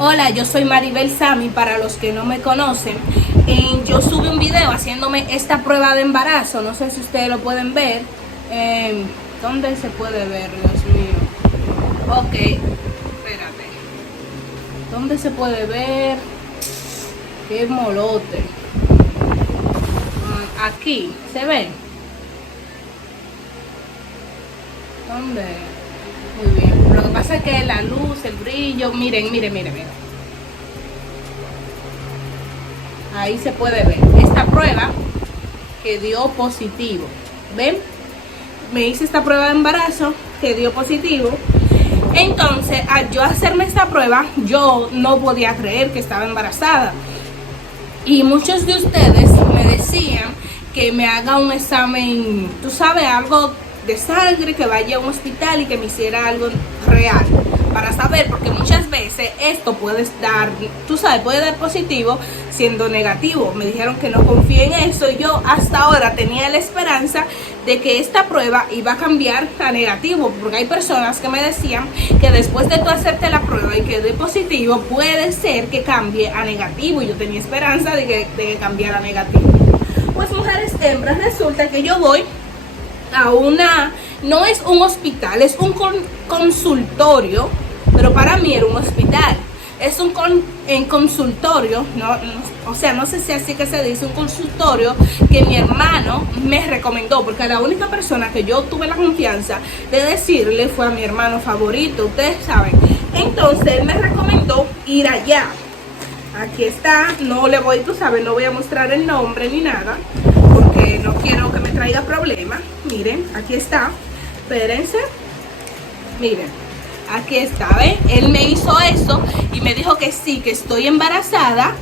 Hola, yo soy Maribel Sami, para los que no me conocen. Yo subí un video haciéndome esta prueba de embarazo, no sé si ustedes lo pueden ver. ¿Dónde se puede ver, Dios mío? Ok, espérate. ¿Dónde se puede ver? Qué molote. Aquí, ¿se ve? ¿Dónde? Muy bien. Lo que pasa es que la luz, el brillo, miren. Ahí se puede ver esta prueba que dio positivo. ¿Ven? Me hice esta prueba de embarazo que dio positivo. Entonces, al yo hacerme esta prueba, yo no podía creer que estaba embarazada. Y muchos de ustedes me decían que me haga un examen, tú sabes, algo de sangre, que vaya a un hospital y que me hiciera algo real para saber, porque muchas veces esto puede dar, tú sabes, puede dar positivo siendo negativo. Me dijeron que no confíe en eso y yo hasta ahora tenía la esperanza de que esta prueba iba a cambiar a negativo, porque hay personas que me decían que después de tú hacerte la prueba y que dé positivo, puede ser que cambie a negativo, y yo tenía esperanza de que cambiara a negativo. Pues mujeres hembras, resulta que yo voy a no es un hospital, es un consultorio, pero para mí era un hospital. Es un consultorio, o sea, no sé si así que se dice, un consultorio que mi hermano me recomendó, porque la única persona que yo tuve la confianza de decirle fue a mi hermano favorito, ustedes saben. Entonces él me recomendó ir allá. Aquí está, no le voy, tú sabes, no voy a mostrar el nombre ni nada, porque no quiero que me traiga problemas. Miren, aquí está, espérense, miren, aquí está, ¿ven? Él me hizo eso y me dijo que sí, que estoy embarazada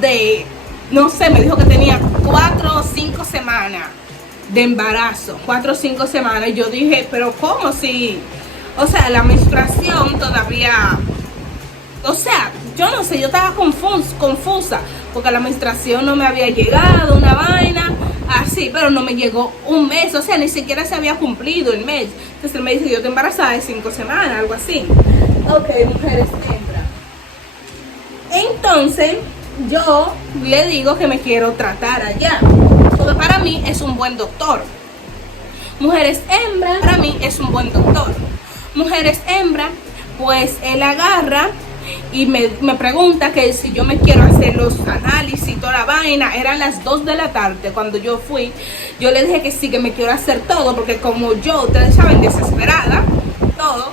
de, no sé, me dijo que tenía 4 o 5 semanas de embarazo, 4 o 5 semanas. Y yo dije, pero ¿cómo si? O sea, la menstruación todavía, o sea, yo no sé, yo estaba confusa, porque la menstruación no me había llegado, una vaina así, pero no me llegó un mes, o sea, ni siquiera se había cumplido el mes. Entonces él me dice, yo te embarazada de 5 semanas, algo así. Ok, mujeres hembras. Entonces yo le digo que me quiero tratar allá, porque para mí es un buen doctor. Mujeres hembras, para mí es un buen doctor. Mujeres hembras, pues él agarra y me pregunta que si yo me quiero hacer los análisis y toda la vaina. Eran las 2 de la tarde cuando yo fui. Yo le dije que sí, que me quiero hacer todo, porque como yo, ustedes saben, desesperada, todo.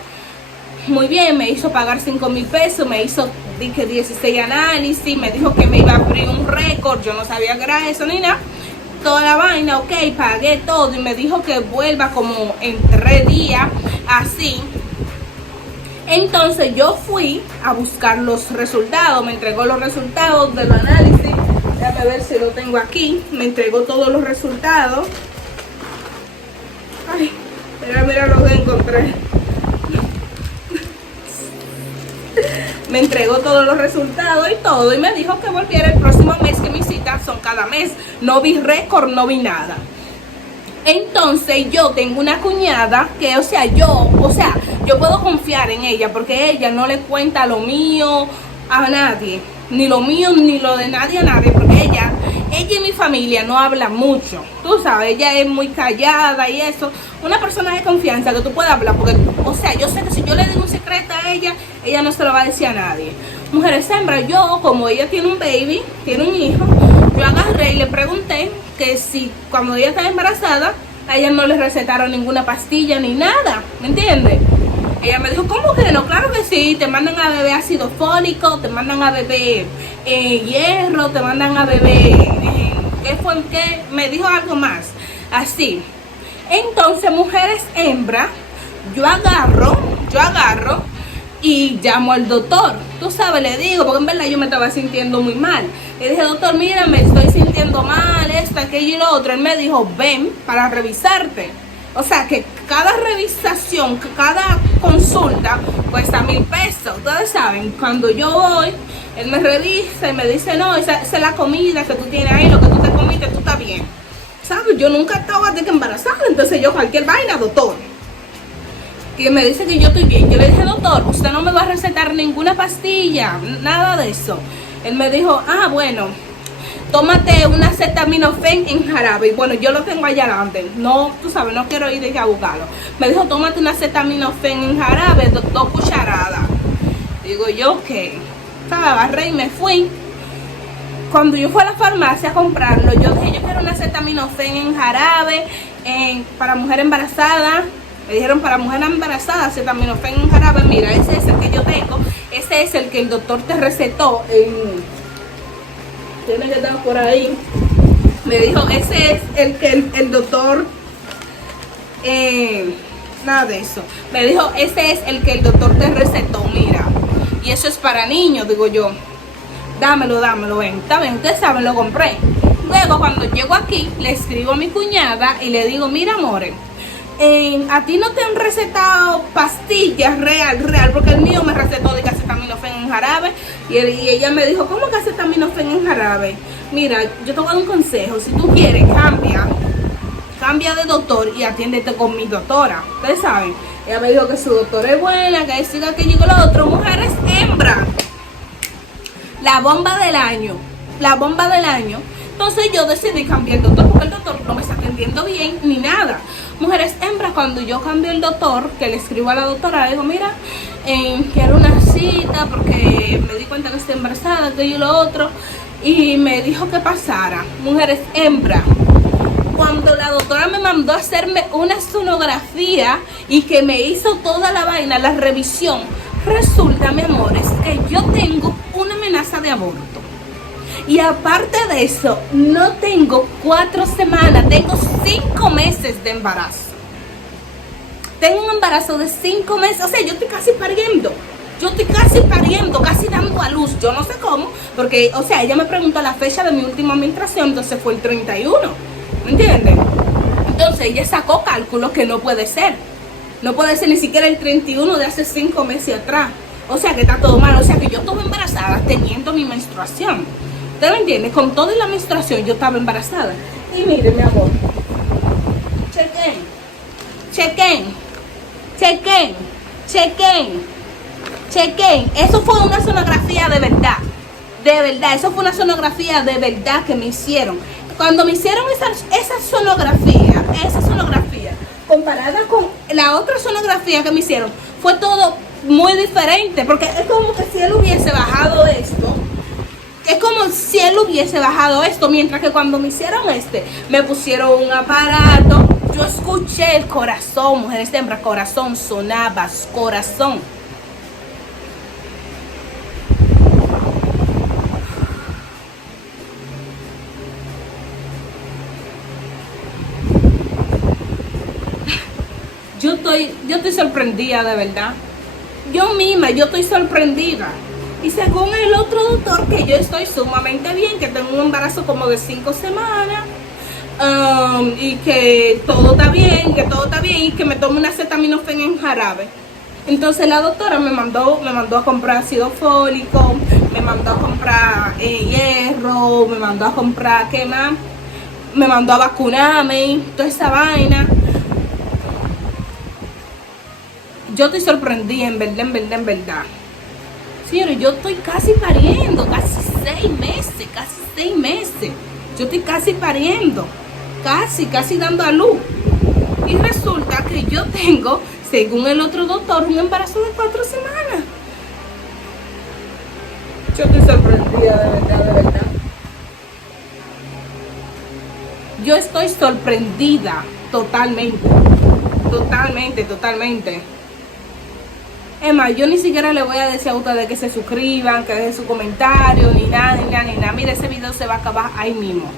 Muy bien, me hizo pagar 5,000 pesos, me hizo, dije, 16 análisis, me dijo que me iba a abrir un récord, yo no sabía que era eso ni nada. Toda la vaina, ok, pagué todo y me dijo que vuelva como en 3 días, así. Entonces yo fui a buscar los resultados, me entregó los resultados del análisis. Déjame ver si lo tengo aquí. Me entregó todos los resultados. Ay, mira lo que encontré. Me entregó todos los resultados y todo, y me dijo que volviera el próximo mes, que mis citas son cada mes. No vi récord, no vi nada. Entonces yo tengo una cuñada que, yo puedo confiar en ella, porque ella no le cuenta lo mío a nadie, ni lo mío ni lo de nadie a nadie, porque ella y mi familia no habla mucho, tú sabes, ella es muy callada y eso, una persona de confianza que tú puedes hablar, porque, yo sé que si yo le digo un secreto a ella no se lo va a decir a nadie. Mujeres hembras, yo, como ella tiene un baby, tiene un hijo, yo agarré y le pregunté que si cuando ella estaba embarazada a ella no le recetaron ninguna pastilla ni nada, ¿me entiendes? Ella me dijo, ¿cómo que no? Claro que sí, te mandan a beber ácido fólico, te mandan a beber hierro, te mandan a beber, ¿qué? Me dijo algo más, así. Entonces, mujeres hembras, yo agarro y llamo al doctor, tú sabes, le digo, porque en verdad yo me estaba sintiendo muy mal. Le dije, doctor, mira, me estoy sintiendo mal, esto, aquello y lo otro. Él me dijo, ven para revisarte. O sea, que cada revisación, cada consulta cuesta 1,000 pesos. Ustedes saben, cuando yo voy, él me revisa y me dice, no, esa es la comida que tú tienes ahí, lo que tú te comiste, tú estás bien. ¿Sabes? Yo nunca estaba de que embarazada, entonces yo cualquier vaina, doctor. que me dice que yo estoy bien. Yo le dije, doctor, usted no me va a recetar ninguna pastilla, nada de eso. Él me dijo, bueno, tómate una acetaminofén en jarabe. Y bueno, yo lo tengo allá adelante. No, tú sabes, no quiero ir de a buscarlo. Me dijo, tómate una acetaminofén en jarabe, 2 cucharadas. Digo yo, ok. Agarré y me fui. Cuando yo fui a la farmacia a comprarlo, yo dije, yo quiero una acetaminofén en jarabe para mujer embarazada. Me dijeron, para mujer embarazada, acetaminofén en jarabe. Mira, ese es el que yo tengo. Ese es el que el doctor te recetó. Tiene que estar por ahí. Me dijo, ese es el que el doctor... nada de eso. Me dijo, ese es el que el doctor te recetó, mira. Y eso es para niños, digo yo. Dámelo, ven. Está bien, ustedes saben, lo compré. Luego, cuando llego aquí, le escribo a mi cuñada y le digo, mira, amore, a ti no te han recetado pastillas real, porque el mío me recetó de acetaminofén en jarabe. Y ella me dijo, ¿cómo que acetaminofén en jarabe? Mira, yo te voy a dar un consejo. Si tú quieres, cambia de doctor y atiéndete con mi doctora. Ustedes saben, ella me dijo que su doctora es buena, que siga que llegó lo otro. Mujeres hembra, la bomba del año. Entonces yo decidí cambiar el doctor, porque el doctor no me está atendiendo bien ni nada. Mujeres hembras, cuando yo cambié el doctor, que le escribo a la doctora, le digo, mira, quiero una cita porque me di cuenta que estoy embarazada, que yo lo otro, y me dijo que pasara. Mujeres hembras, cuando la doctora me mandó a hacerme una sonografía y que me hizo toda la vaina, la revisión, resulta, mi amores, que yo tengo una amenaza de aborto. Y aparte de eso, no tengo 4 semanas, tengo 5 meses de embarazo. Tengo un embarazo de 5 meses, o sea, yo estoy casi pariendo, casi dando a luz. Yo no sé cómo, porque, o sea, ella me preguntó la fecha de mi última menstruación, entonces fue el 31, ¿me entiendes? Entonces ella sacó cálculos que no puede ser. No puede ser ni siquiera el 31 de hace 5 meses atrás. O sea que está todo mal, o sea que yo estuve embarazada teniendo mi menstruación. ¿Usted me entiende? Con toda la menstruación yo estaba embarazada. Y mire, mi amor, chequen. Eso fue una sonografía de verdad. Eso fue una sonografía de verdad que me hicieron. Cuando me hicieron esa sonografía, comparada con la otra sonografía que me hicieron, fue todo muy diferente, porque es como que si él hubiese bajado esto. Mientras que cuando me hicieron me pusieron un aparato. Yo escuché el corazón, mujeres hembras, corazón, sonaba, corazón. Yo estoy sorprendida, de verdad. Yo estoy sorprendida. Y según el otro doctor, que yo estoy sumamente bien, que tengo un embarazo como de 5 semanas, y que todo está bien, y que me tome una acetaminofén en jarabe. Entonces la doctora me mandó a comprar ácido fólico, me mandó a comprar hierro, me mandó a comprar, ¿qué más? Me mandó a vacunarme, toda esa vaina. Yo estoy sorprendida, en verdad. Señores, yo estoy casi pariendo, casi 6 meses. Yo estoy casi pariendo, casi dando a luz. Y resulta que yo tengo, según el otro doctor, un embarazo de 4 semanas. Yo estoy sorprendida, de verdad. Yo estoy sorprendida totalmente. Es más, yo ni siquiera le voy a decir a ustedes que se suscriban, que dejen su comentario, ni nada. Mira, ese video se va a acabar ahí mismo.